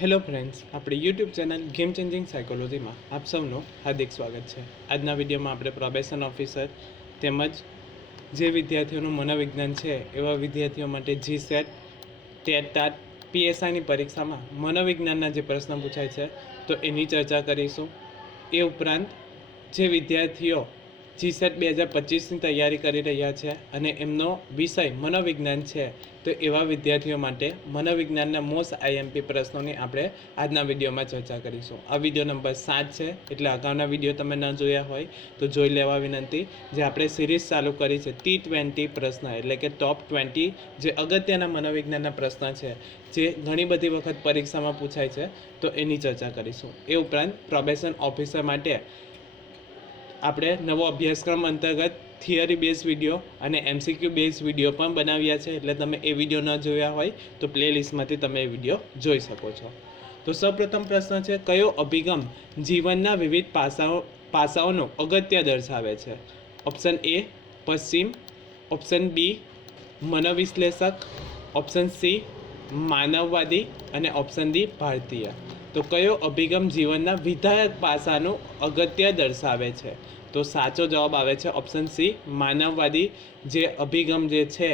Hello friends, આપણી YouTube channel game changing સાયકોલોજીમાં આપ સૌનું હાર્દિક સ્વાગત છે. આજના વિડીયોમાં આપણે પ્રોબેશન ઓફિસર તેમજ જે વિદ્યાર્થીઓનું મનોવિજ્ઞાન છે, એવા વિદ્યાર્થીઓ માટે જી સેટ ટેટ ટાટ પીએસઆઈની પરીક્ષામાં મનોવિજ્ઞાનના જે પ્રશ્ન પૂછાય છે, તો એની ચર્ચા કરીશું. એ ઉપરાંત જે વિદ્યાર્થીઓ જી સેટ બે હજાર પચીસની તૈયારી કરી રહ્યા છે અને એમનો વિષય મનોવિજ્ઞાન છે. તો એવા વિદ્યાર્થીઓ માટે મનોવિજ્ઞાનના મોસ્ટ આઈએમપી પ્રશ્નોની આપણે આજના વિડીયોમાં ચર્ચા કરીશું. આ વીડિયો નંબર સાત છે, એટલે અગાઉના વીડિયો તમે ન જોયા હોય તો જોઈ લેવા વિનંતી. જે આપણે સિરીઝ ચાલુ કરી છે, ટી ટ્વેન્ટી પ્રશ્ન, એટલે કે ટોપ ટ્વેન્ટી જે અગત્યના મનોવિજ્ઞાનના પ્રશ્ન છે, જે ઘણી બધી વખત પરીક્ષામાં પૂછાય છે, તો એની ચર્ચા કરીશું. એ ઉપરાંત પ્રોબેશન ઓફિસર માટે આપણે નવો અભ્યાસક્રમ અંતર્ગત થિયરી બેઝ વીડિયો અને એમસીક્યુ બેઝ વીડિયો પણ બનાવ્યા છે, એટલે તમે એ વીડિયો ન જોયા હોય તો પ્લેલિસ્ટમાંથી તમે એ વીડિયો જોઈ શકો છો. તો સૌપ્રથમ પ્રશ્ન છે, કયો અભિગમ જીવનના વિવિધ પાસાઓ, પાસાઓનું અગત્ય દર્શાવે છે? ઓપ્શન એ, પશ્ચિમ. ઓપ્શન બી, મનોવિશ્લેષક. ઓપ્શન સી, માનવવાદી. અને ઓપ્શન ડી, ભારતીય. તો કયો અભિગમ જીવનના વિધાયક પાસાનું અગત્ય દર્શાવે છે. તો સાચો જવાબ આવે છે ઓપ્શન સી માનવવાદી જે અભિગમ જે છે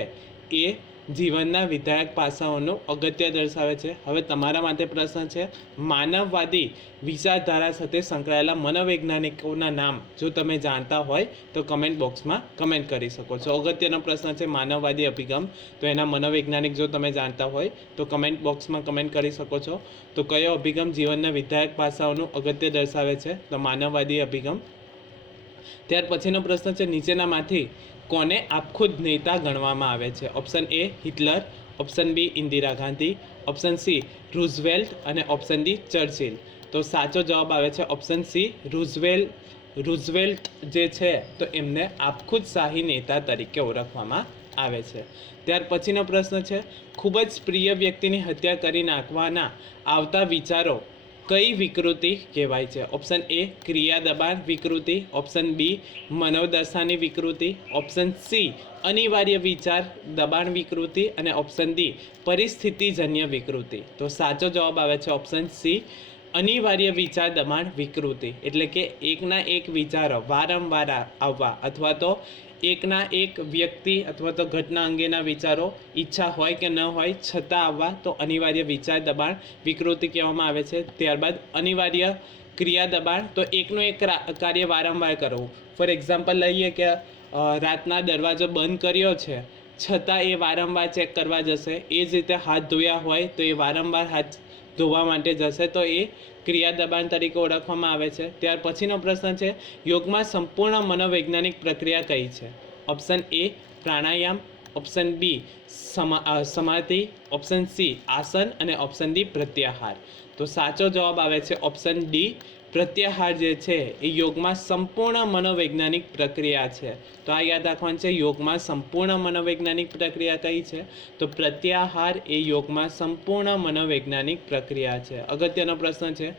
એ જીવનના વિધાયક પાસાઓનું અગત્ય દર્શાવે છે. હવે તમારા માટે પ્રશ્ન છે, માનવવાદી વિચારધારા સાથે સંકળાયેલા મનોવૈજ્ઞાનિકોના નામ જો તમે જાણતા હોય તો કમેન્ટ બોક્સમાં કમેન્ટ કરી શકો છો. અગત્યનો પ્રશ્ન છે, માનવવાદી અભિગમ. તો એના મનોવૈજ્ઞાનિક જો તમે જાણતા હોય તો કમેન્ટ બોક્સમાં કમેન્ટ કરી શકો છો. તો કયો અભિગમ જીવનના વિધાયક પાસાઓનું અગત્ય દર્શાવે છે? તો માનવવાદી અભિગમ. ત્યાર પછીનો પ્રશ્ન છે, નીચેનામાંથી કોને આપખુદ નેતા ગણવામાં આવે છે? Option A Hitler option B Indira Gandhi option C Roosevelt અને ઓપ્શન ડી ચર્ચિલ તો સાચો જવાબ આવે છે ઓપ્શન સી રૂઝવેલ રૂઝવેલ્ટ જે છે, તો એમને આપખુદ શાહી નેતા તરીકે ઓળખવામાં આવે છે. ત્યાર પછીનો પ્રશ્ન છે, ખૂબ જ પ્રિય વ્યક્તિની હત્યા કરી નાખવાના આવતા વિચારો કઈ વિકૃતિ કહેવાય છે? ઓપ્શન એ ક્રિયા દબાણ વિકૃતિ. ઓપ્શન બી મનોદશાની વિકૃતિ. ઓપ્શન સી અનિવાર્ય વિચાર દબાણ વિકૃતિ. અને ઓપ્શન ડી પરિસ્થિતિજન્ય વિકૃતિ. તો સાચો જવાબ આવે છે ઓપ્શન સી અનિવાર્ય વિચાર દબાણ વિકૃતિ. એટલે કે એકના એક વિચારો વારંવાર આવવા અથવા તો એકના એક વ્યક્તિ અથવા તો ઘટના અંગેના વિચારો, ઈચ્છા હોય કે ન હોય, છતાં આવવા તો અનિવાર્ય વિચાર દબાણ, વિકૃતિ કહેવામાં આવે છે. ત્યારબાદ અનિવાર્ય ક્રિયા દબાણ, તો એકનું એક કાર્ય વારંવાર કરવું. ફોર એક્ઝામ્પલ લઈએ કે રાતના દરવાજો બંધ કર્યો છે. છતાં એ વારંવાર ચેક કરવા જશે. એ જ રીતે હાથ ધોયા હોય તો એ વારંવાર હાથ ધોવા માટે જશે. તો એ ક્રિયા દબાણ તરીકે ઓળખવામાં આવે છે. ત્યાર પછીનો પ્રશ્ન છે, યોગમાં સંપૂર્ણ મનોવૈજ્ઞાનિક પ્રક્રિયા કઈ છે? ઓપ્શન એ પ્રાણાયામ. ઓપ્શન બી સમા સમાધિ. ઓપ્શન સી આસન. અને ઓપ્શન ડી પ્રત્યાહાર. તો સાચો જવાબ આવે છે ઓપ્શન ડી પ્રત્યાહાર જે છે, એ યોગમાં સંપૂર્ણ મનોવૈજ્ઞાનિક પ્રક્રિયા છે. તો આ યાદ રાખવાનું છે, યોગમાં સંપૂર્ણ મનોવૈજ્ઞાનિક પ્રક્રિયા કઈ છે? તો પ્રત્યાહાર એ યોગમાં સંપૂર્ણ મનોવૈજ્ઞાનિક પ્રક્રિયા છે. અગત્યનો પ્રશ્ન છે.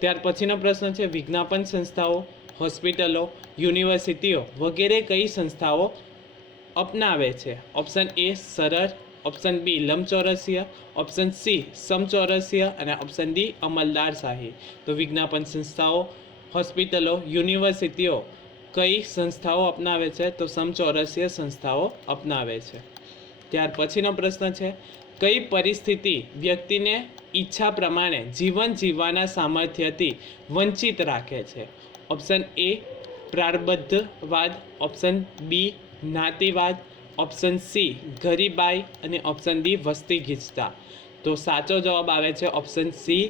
ત્યાર પછીનો પ્રશ્ન છે, વિજ્ઞાપન સંસ્થાઓ, હોસ્પિટલો, યુનિવર્સિટીઓ વગેરે કઈ સંસ્થાઓ અપનાવે છે? ઓપ્શન એ સરળ ઓપ્શન બી લંબચોરસીય ઓપ્શન સી સમચોરસીય અને ઓપ્શન ડી અમલદારશાહી તો વિજ્ઞાપન સંસ્થાઓ હોસ્પિટલો યુનિવર્સિટીઓ કઈ સંસ્થાઓ અપનાવે છે? તો સમચોરસીય સંસ્થાઓ અપનાવે છે. ત્યાર પછીનો પ્રશ્ન છે, કઈ પરિસ્થિતિ વ્યક્તિને ઈચ્છા પ્રમાણે જીવન જીવવાના સામર્થ્યથી વંચિત રાખે છે? ઓપ્શન એ પ્રારબદ્ધવાદ ઓપ્શન બી જ્ઞાતિવાદ. ઓપ્શન સી ગરીબાઈ અને ઓપ્શન ડી, વસ્તી ગીચતા તો સાચો જવાબ આવે છે ઓપ્શન સી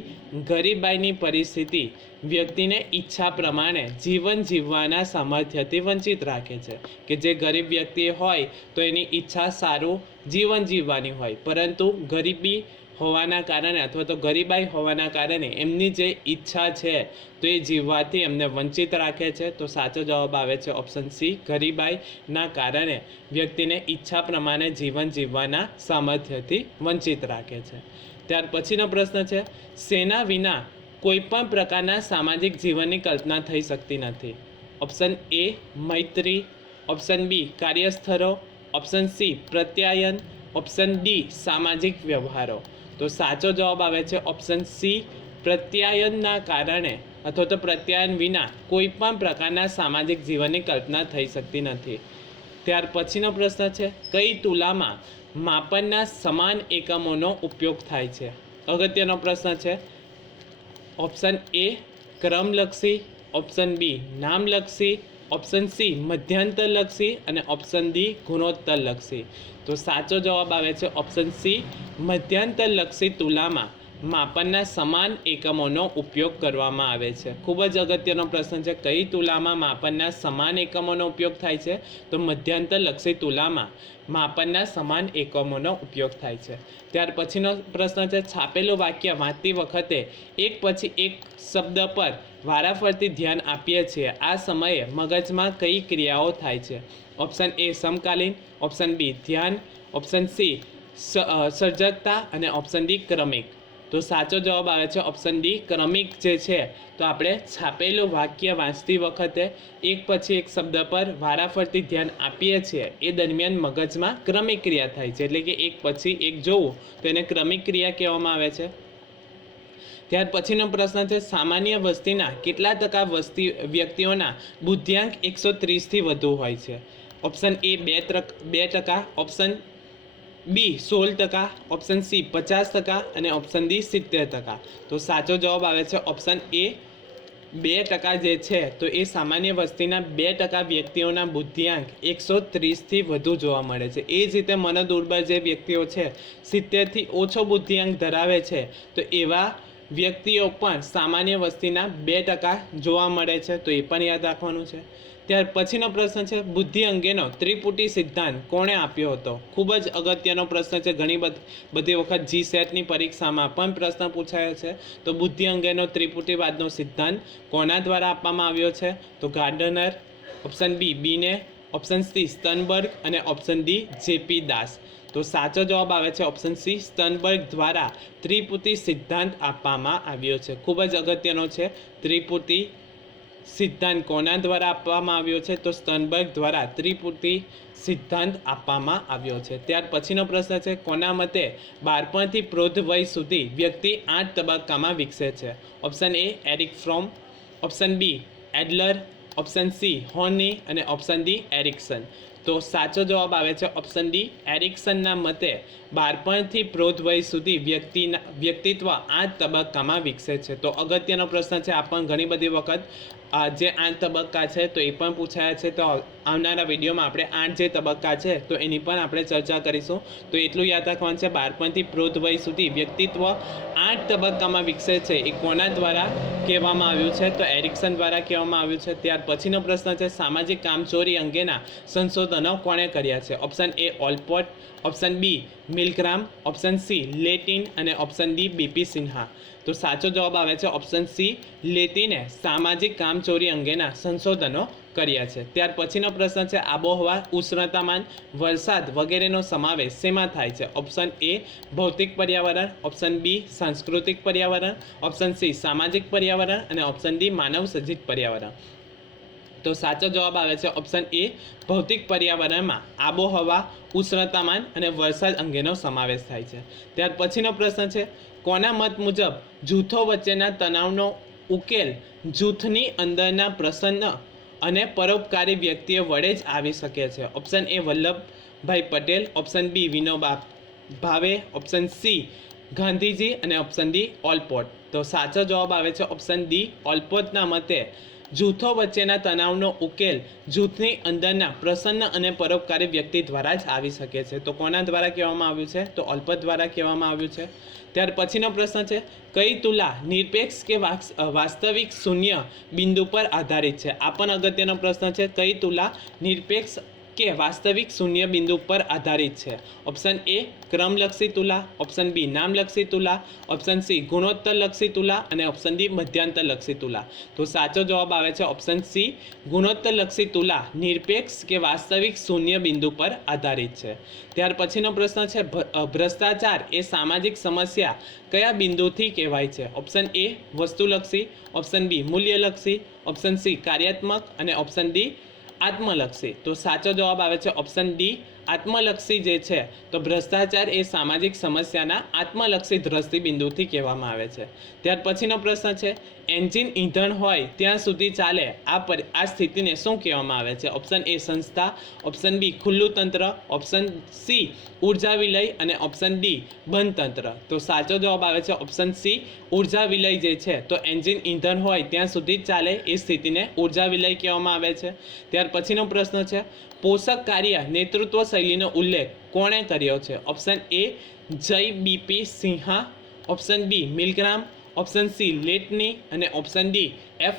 ગરીબાઈની પરિસ્થિતિ. વ્યક્તિને ઈચ્છા પ્રમાણે જીવન જીવવાના સામર્થ્યથી વંચિત રાખે છે કે જે ગરીબ વ્યક્તિ હોય તો એની ઈચ્છા સારું જીવન જીવવાની હોય. પરંતુ ગરીબી હોવાના કારણે અથવા તો ગરીબાઈ હોવાના કારણે એમની જે ઈચ્છા છે, તો એ જીવવાથી એમને વંચિત રાખે છે. તો સાચો જવાબ આવે છે ઓપ્શન સી ગરીબાઈના કારણે વ્યક્તિને ઈચ્છા પ્રમાણે જીવન જીવવાના સામર્થ્યથી વંચિત રાખે છે. ત્યાર પછીનો પ્રશ્ન છે, સેના વિના કોઈ પણ પ્રકારના સામાજિક જીવનની કલ્પના થઈ શકતી નથી. ઓપ્શન એ મૈત્રી. ઓપ્શન બી કાર્યસ્થળો. ઓપ્શન સી પ્રત્યાયન. ઓપ્શન ડી સામાજિક વ્યવહારો. તો સાચો જવાબ આવે છે ઓપ્શન સી પ્રત્યાયનના કારણે. અથવા તો પ્રત્યાયન વિના કોઈ પણ પ્રકારના સામાજિક જીવનની કલ્પના થઈ શકતી નથી. ત્યાર પછીનો પ્રશ્ન છે, કઈ તુલામાં માપનના સમાન એકમોનો ઉપયોગ થાય છે? અગત્યનો પ્રશ્ન છે ઓપ્શન એ ક્રમલક્ષી. ઓપ્શન બી નામલક્ષી. ઓપ્શન સી મધ્યાંતરલક્ષી અને ઓપ્શન ડી ગુણોત્તરલક્ષી તો સાચો જવાબ આવે છે ઓપ્શન સી મધ્યાંતરલક્ષી તુલામાં. માપનના સમાન એકમોનો ઉપયોગ કરવામાં આવે છે. ખૂબ જ અગત્યનો પ્રશ્ન છે, કઈ તુલામાં માપનના સમાન એકમોનો ઉપયોગ થાય છે? તો મધ્યાંતરલક્ષી તુલામાં માપનના સમાન એકમોનો ઉપયોગ થાય છે. ત્યાર પછીનો પ્રશ્ન છે, છાપેલું વાક્ય વાંચતી વખતે એક પછી એક શબ્દ પર વારાફરતી ધ્યાન આપીએ છીએ. આ સમયે મગજમાં કઈ ક્રિયાઓ થાય છે? ઓપ્શન એ સમકાલીન, ઓપ્શન બી ધ્યાન, ઓપ્શન સી સર્જકતા અને ઓપ્શન ડી ક્રમિક. તો સાચો જવાબ આવે છે ઓપ્શન ડી ક્રમિક જે છે, તો આપણે છાપેલું વાક્ય વાંચતી વખતે એક પછી એક શબ્દ પર વારાફરતી ધ્યાન આપીએ છીએ. એ દરમિયાન મગજમાં ક્રમિક ક્રિયા થાય છે. એટલે કે એક પછી એક જોવું, તો એને ક્રમિક ક્રિયા કહેવામાં આવે છે. ત્યાર પછીનો પ્રશ્ન છે, સામાન્ય વસ્તીના કેટલા ટકા વસ્તી વ્યક્તિઓના બુદ્ધિઆંક એકસો ત્રીસથી વધુ હોય છે? ઓપ્શન એ બે બે ટકા. ઓપ્શન બી સોળ ટકા ઓપ્શન સી પચાસ ટકા અને ઓપ્શન ડી સિત્તેર ટકા. તો સાચો જવાબ આવે છે ઓપ્શન એ બે ટકા જે છે, તો એ સામાન્ય વસ્તીના બે ટકા વ્યક્તિઓના બુદ્ધિઆંક એકસો ત્રીસથી વધુ જોવા મળે છે. એ જ રીતે મનોદુર્બળ જે વ્યક્તિઓ છે, સિત્તેરથી ઓછો બુદ્ધિઆંક ધરાવે છે, તો એવા વ્યક્તિઓ પણ સામાન્ય વસ્તીના બે ટકા જોવા મળે છે. તો એ પણ યાદ રાખવાનું છે. ત્યાર પછીનો પ્રશ્ન છે, બુદ્ધિ અંગેનો ત્રિપુટી સિદ્ધાંત કોણે આપ્યો હતો? ખૂબ જ અગત્યનો પ્રશ્ન છે, ઘણી બધી વખત જી સેટની પરીક્ષામાં પણ પ્રશ્ન પૂછાયો છે. તો બુદ્ધિ અંગેનો ત્રિપુટીવાદનો સિદ્ધાંત કોના દ્વારા આપવામાં આવ્યો છે? તો Gardner, option B બીને option C Sternberg અને ઓપ્શન ડી જેપી દાસ. તો સાચો જવાબ આવે છે, ઓપ્શન સી સ્ટનબર્ગ દ્વારા ત્રિપુટી સિદ્ધાંત આપવામાં આવ્યો છે. ખૂબ જ અગત્યનો છે, ત્રિપુટી સિદ્ધાંત કોના દ્વારા આપવામાં આવ્યો છે? તો સ્તનબર્ગ દ્વારા ત્રિપુટી સિદ્ધાંત આપવામાં આવ્યો છે. ત્યાર પછીનો પ્રશ્ન છે, કોના મતે બાળપણથી પ્રૌઢ વય સુધી વ્યક્તિ આઠ તબક્કામાં વિકસે છે? Option A, Erich Fromm. Option B, Adler. Option C Horney અને ઓપ્શન ડી, એરિક્સન. તો સાચો જવાબ આવે છે ઓપ્શન ડી એરિક્સનના મતે બાળપણથી પ્રૌઢ વય સુધી વ્યક્તિના, વ્યક્તિત્વ આઠ તબક્કામાં વિકસે છે. તો અગત્યનો પ્રશ્ન છે, આ પણ ઘણી બધી વખત જે આઠ તબક્કા છે, તો એ પણ પૂછાયા છે. તો આવનારા વિડીયોમાં આપણે આઠ જે તબક્કા છે, તો એની પણ આપણે ચર્ચા કરીશું. તો એટલું યાદ રાખવાનું છે, બાળપણથી પ્રૌઢ વય સુધી વ્યક્તિત્વ આઠ તબક્કામાં વિકસે છે એ કોના દ્વારા કહેવામાં આવ્યું છે? તો એરિક્સન દ્વારા કહેવામાં આવ્યું છે. ત્યાર પછીનો પ્રશ્ન છે, સામાજિક કામચોરી અંગેના સંશોધનો કોણે કર્યા છે? Option A Allport option B Milgram option C Latané અને ઓપ્શન ડી બીપી સિન્હા તો સાચો જવાબ આવે છે ઓપ્શન સી લેટિને સામાજિક કામચોરી અંગેના સંશોધનો કર્યા છે. ત્યાર પછીનો પ્રશ્ન છે આબોહવા, ઉષ્ણતામાન, વરસાદ વગેરેનો સમાવેશ શેમાં થાય છે? ઓપ્શન એ ભૌતિક પર્યાવરણ. ઓપ્શન બી સાંસ્કૃતિક પર્યાવરણ. ઓપ્શન સી સામાજિક પર્યાવરણ. અને ઓપ્શન ડી માનવ સજિત પર્યાવરણ. તો સાચો જવાબ આવે છે ઓપ્શન એ ભૌતિક પર્યાવરણમાં આબોહવા, ઉષ્ણતામાન અને વરસાદ અંગેનો સમાવેશ થાય છે. ત્યાર પછીનો પ્રશ્ન છે, કોના મત મુજબ જૂથો વચ્ચેના તણાવનો ઉકેલ જૂથની અંદરના પ્રસન્ન અને પરોપકારી વ્યક્તિઓ વડે જ આવી શકે છે? Option A Vallabhbhai Patel option B Vinoba Bhave option C Gandhiji અને ઓપ્શન ડી ઓલપોટ. તો સાચો જવાબ આવે છે ઓપ્શન ડી ઓલપોટના મતે જૂથો વચ્ચેના તણાવનો ઉકેલ જૂથની અંદરના પ્રસન્ન અને પરોપકારી વ્યક્તિ દ્વારા જ આવી શકે છે. તો કોના દ્વારા કહેવામાં આવ્યું છે? તો અલ્પત દ્વારા કહેવામાં આવ્યું છે. ત્યાર પછીનો પ્રશ્ન છે, કઈ તુલા નિરપેક્ષ કે વાસ્તવિક શૂન્ય બિંદુ પર આધારિત છે? આ પણ અગત્યનો પ્રશ્ન છે, કઈ તુલા નિરપેક્ષ કે વાસ્તવિક શૂન્ય બિંદુ પર આધારિત છે. ઓપ્શન એ ક્રમલક્ષી તુલા. ઓપ્શન બી નામલક્ષી તુલા. ઓપ્શન સી ગુણોત્તરલક્ષી તુલા. અને ઓપ્શન ડી મધ્યાંતરલક્ષી તુલા. તો સાચો જવાબ આવે છે ઓપ્શન સી ગુણોત્તરલક્ષી તુલા. નિરપેક્ષ કે વાસ્તવિક શૂન્ય બિંદુ પર આધારિત છે. ત્યાર પછીનો પ્રશ્ન છે ભ્રષ્ટાચાર એ સામાજિક સમસ્યા કયા બિંદુથી કહેવાય છે? ઓપ્શન એ વસ્તુલક્ષી. ઓપ્શન બી મૂલ્યલક્ષી. ઓપ્શન સી કાર્યાત્મક. અને ઓપ્શન ડી આત્મલક્ષી. તો સાચો જવાબ આવે છે ઓપ્શન ડી આત્મલક્ષી જે છે, તો ભ્રષ્ટાચાર એ સામાજિક સમસ્યાના આત્મલક્ષી દ્રષ્ટિબિંદુથી કહેવામાં આવે છે. ત્યાર પછીનો પ્રશ્ન છે એન્જિન ઈંધણ હોય ત્યાં સુધી ચાલે. આ પર, આ સ્થિતિને શું કહેવામાં આવે છે? ઓપ્શન એ સંસ્થા. ઓપ્શન બી ખુલ્લું તંત્ર. ઓપ્શન સી ઊર્જા વિલય. અને ઓપ્શન ડી બંધ તંત્ર. તો સાચો જવાબ આવે છે ઓપ્શન સી ઊર્જા વિલય જે છે, તો એન્જિન ઈંધણ હોય ત્યાં સુધી ચાલે. એ સ્થિતિને ઊર્જા વિલય કહેવામાં આવે છે. ત્યાર પછીનો પ્રશ્ન છે, પોષક કાર્ય નેતૃત્વ શૈલીનો ઉલ્લેખ કોણે કર્યો છે? Option A J BP Sinha. Option B Milgram. Option C Latané અને option D F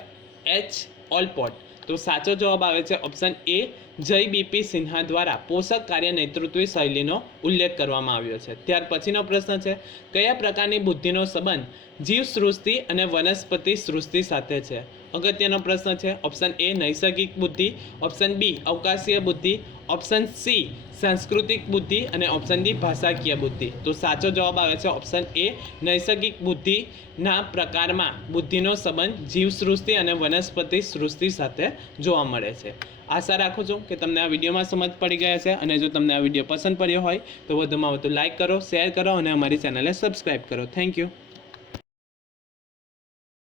H Allport તો સાચો જવાબ આવે છે option A J BP Sinha દ્વારા પોષક કાર્ય નેતૃત્વ શૈલીનો ઉલ્લેખ કરવામાં આવ્યો છે. ત્યાર પછીનો પ્રશ્ન છે, કયા પ્રકારની બુદ્ધિનો સંબંધ જીવ સૃષ્ટિ અને વનસ્પતિ સૃષ્ટિ સાથે છે? અગત્યનો પ્રશ્ન છે ઓપ્શન એ નૈસર્ગિક બુદ્ધિ ઓપ્શન બી અવકાશીય બુદ્ધિ ઓપ્શન સી સાંસ્કૃતિક બુદ્ધિ અને ઓપ્શન ડી ભાષાકીય બુદ્ધિ. તો સાચો જવાબ આવે છે ઓપ્શન એ નૈસર્ગિક બુદ્ધિના પ્રકારમાં બુદ્ધિનો સંબંધ જીવ સૃષ્ટિ અને વનસ્પતિ સૃષ્ટિ સાથે જોવા મળે છે. આશા રાખું છું કે તમને આ વિડીયોમાં સમજ પડી ગયા છે અને જો તમને આ વીડિયો પસંદ પડ્યો હોય તો વધુમાં વધુ લાઇક કરો શેર કરો અને અમારી ચેનલને સબસ્ક્રાઈબ કરો. Thank you